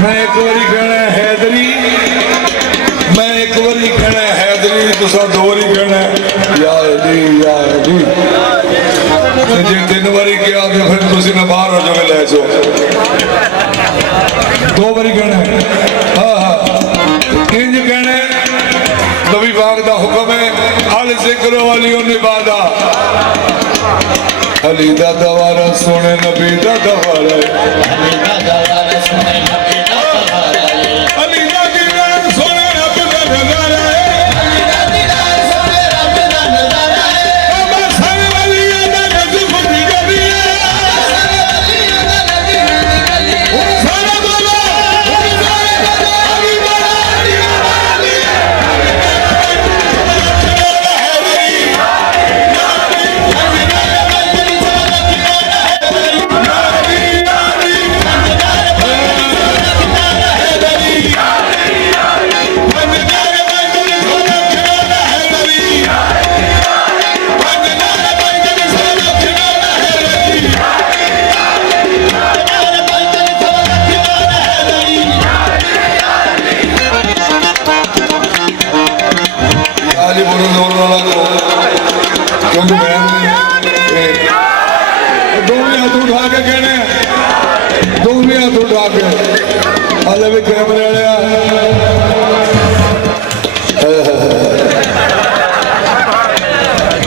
मैं एक बारी कहना हैदरी, मैं एक बारी कहना हैदरी, तुसा दो बारी कहना या अली या अली। जे तीन बारी किया तो फिर तुसी ना बाहर हो जाओगे, ले जाओ। दो बारी कहना हाँ हाँ इंज कहना। नबी पाक दा हुक्म है अल जिक्र वाली निभादा। अली दा दवारा सोने नबी दा दवारा, अली दा दवारा सोने नबी दा दवारा, अली दा दीदार सोने रब दा नजारा है, अली दा दीदार सोने रब दा नजारा है। बाबा सारे वलियां दा नज़ीफ दी गली है, सारे वलियां दा नज़ीफ दी गली है। ओ सारा बाबा ओ सारे बाबा अली बाबा अली अली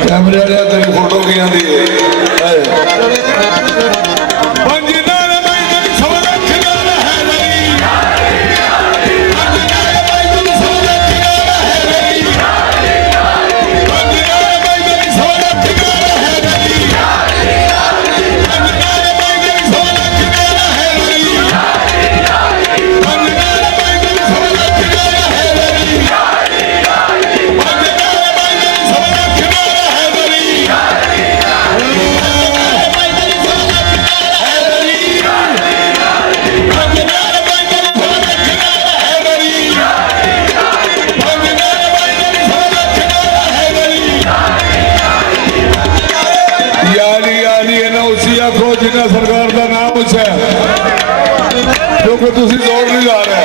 कैमरे वाले तेरी फोटो की आती है। जिन्हें सरकार का नाम पूछा क्योंकि तुम जोर नहीं ला रहे।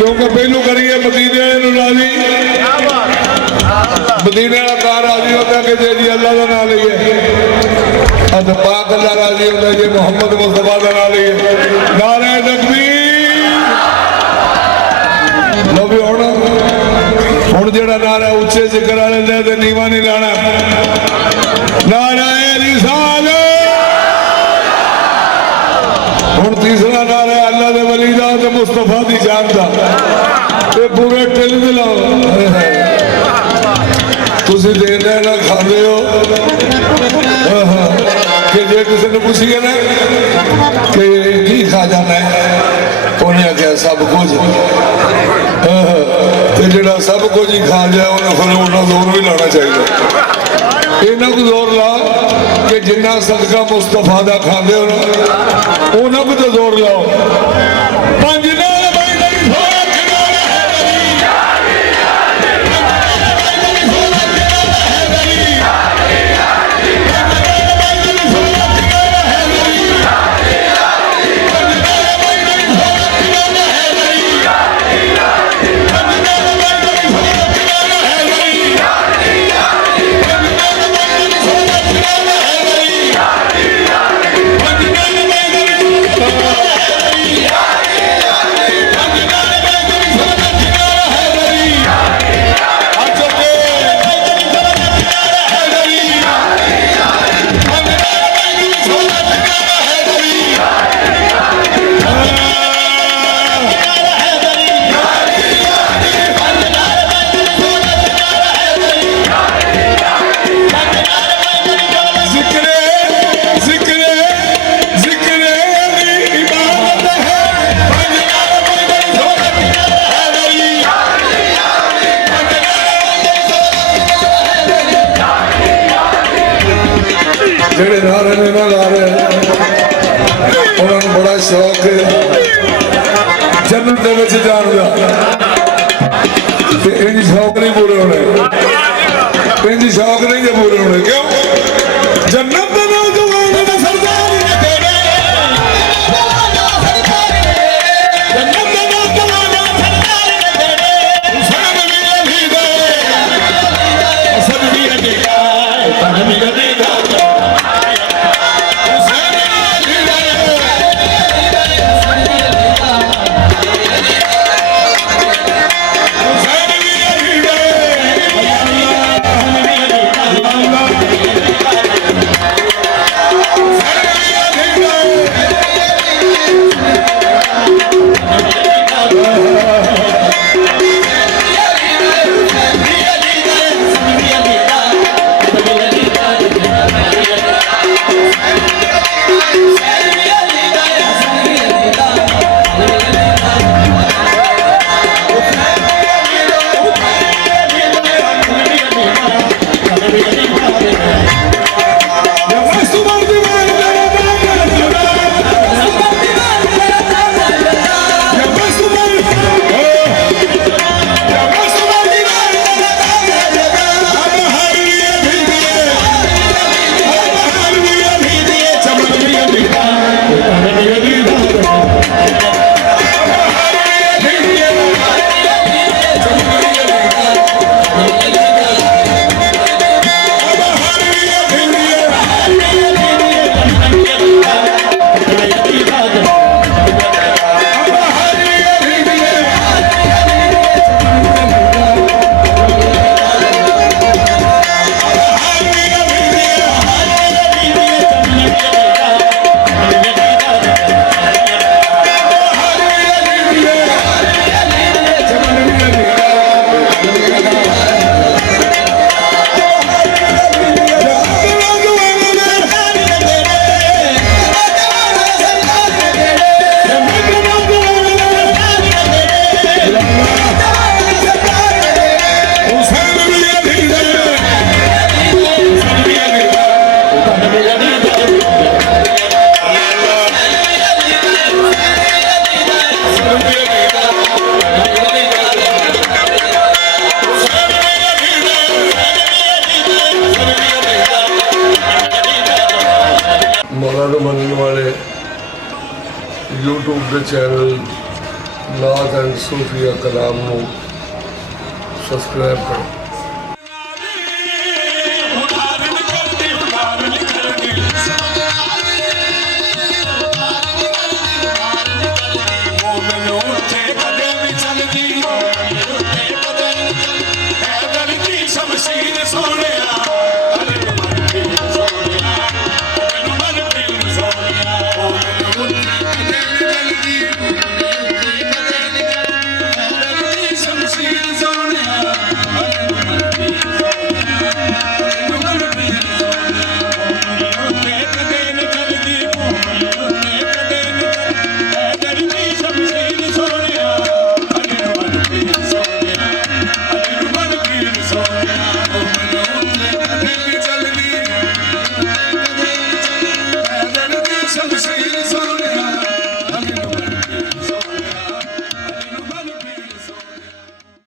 क्योंकि पहलू करिए मदीने राजी, मदीने का कार राजी होता है कि जी अल्लाह का नाम लीए, पाक अल्लाह राजी होता है जी मोहम्मद मुस्तफा का नाम लीए। नारे तकबीर। लो भी हुण जेड़ा नारा उच्चे जिक्र वाले दे नीवा नहीं लाना। नाराए रिसालत। हुण तीसरा नारा अल्लाह दे वली दा ते मुस्तफा दी जान दा। ते पूरे टिल मिलाओ। तुसी देने ना खाते हो कि जे किसी ने पूछिए ना कि की खा जाना है, उन्हें आख्या सब कुछ। जो सब कुछ ही खा जाए उन्हें फिर उन्ना जोर भी लाना चाहिए। इन्ना को जोर ला कि जिन्ना सदका मुस्तफा दा खाते हो ना उन्हें को तो जोर लाओ। ਜਿਹੜੇ ਨਾਰੇ ਨੇ ਨਾ ਲਾ ਰਹੇ ਉਹਨਾਂ ਨੂੰ ਬੜਾ ਸ਼ੌਕ ਹੈ ਜੰਨਤ ਦੇ ਵਿੱਚ ਜਾਣ ਦਾ ਤੇ ਇੰਜ ਸ਼ੌਕ ਨਹੀਂ ਪੂਰੇ ਹੋਣੇ ਇੰਜ ਸ਼ੌਕ ਨਹੀਂ ਜੇ ਪੂਰੇ ਹੋਣੇ ਕਿਉਂ ਜੰਨਤ ਦੇ ਨੌਜਵਾਨ ਦਾ ਸਰਦਾਰ ਨੇ ਤੇਰੇ ਜੰਨਤ ਦੇ ਨੌਜਵਾਨ ਦਾ ਸਰਦਾਰ ਨੇ ਤੇਰੇ ਹੁਸੈਨ ਵੀ ਅਲੀ ਦੇ ਹਸਨ ਵੀ ਅਲੀ ਦਾ ਤਨ ਵੀ ਅਲੀ ਦਾ ਹੁਸੈਨ ਵੀ ਅਲੀ ਦਾ ਮੰਨਣ ਵਾਲੇ YouTube ਦੇ ਚੈਨਲ ਨਾਜ਼ ਐਂਡ ਸੂਫੀਆ ਕਲਾਮ ਨੂੰ ਸਬਸਕ੍ਰਾਈਬ ਕਰੋ।